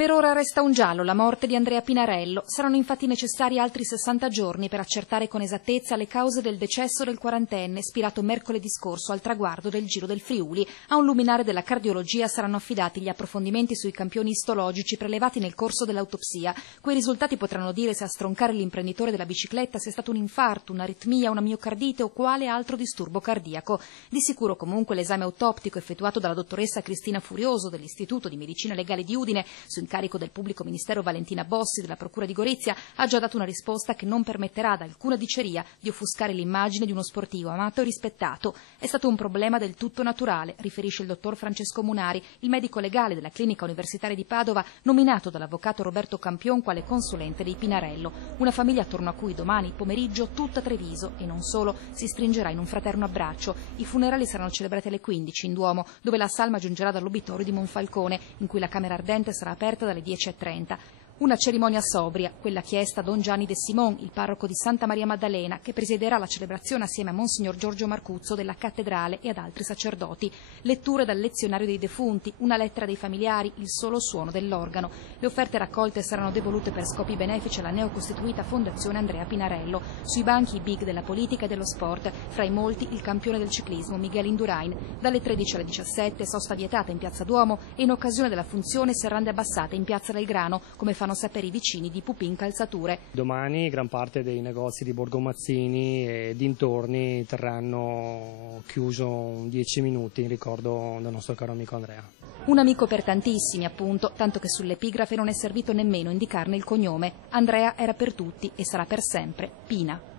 Per ora resta un giallo la morte di Andrea Pinarello. Saranno infatti necessari altri 60 giorni per accertare con esattezza le cause del decesso del quarantenne, spirato mercoledì scorso al traguardo del Giro del Friuli. A un luminare della cardiologia saranno affidati gli approfondimenti sui campioni istologici prelevati nel corso dell'autopsia. Quei risultati potranno dire se a stroncare l'imprenditore della bicicletta sia stato un infarto, un'aritmia, una miocardite o quale altro disturbo cardiaco. Di sicuro comunque l'esame autoptico effettuato dalla dottoressa Cristina Furioso dell'Istituto di Medicina Legale di Udine su incarico del pubblico ministero Valentina Bossi della Procura di Gorizia ha già dato una risposta che non permetterà ad alcuna diceria di offuscare l'immagine di uno sportivo amato e rispettato. È stato un problema del tutto naturale, riferisce il dottor Francesco Munari, il medico legale della Clinica Universitaria di Padova, nominato dall'avvocato Roberto Campion quale consulente dei Pinarello. Una famiglia attorno a cui domani pomeriggio tutta Treviso, e non solo, si stringerà in un fraterno abbraccio. I funerali saranno celebrati alle 15 in Duomo, dove la salma giungerà dall'obitorio di Monfalcone, in cui la camera ardente sarà aperta dalle 10:30. Una cerimonia sobria, quella chiesta a Don Gianni De Simon, il parroco di Santa Maria Maddalena, che presiederà la celebrazione assieme a Monsignor Giorgio Marcuzzo della cattedrale e ad altri sacerdoti. Letture dal lezionario dei defunti, una lettera dei familiari, il solo suono dell'organo. Le offerte raccolte saranno devolute per scopi benefici alla neocostituita Fondazione Andrea Pinarello. Sui banchi i big della politica e dello sport, fra i molti il campione del ciclismo Miguel Indurain. Dalle 13 alle 17 sosta vietata in Piazza Duomo e in occasione della funzione serrande abbassate in Piazza del Grano, come fanno sapere i vicini di Pupin Calzature. Domani gran parte dei negozi di Borgo Mazzini e dintorni terranno chiuso 10 minuti in ricordo del nostro caro amico Andrea. Un amico per tantissimi, appunto, tanto che sull'epigrafe non è servito nemmeno indicarne il cognome. Andrea era per tutti e sarà per sempre Pina.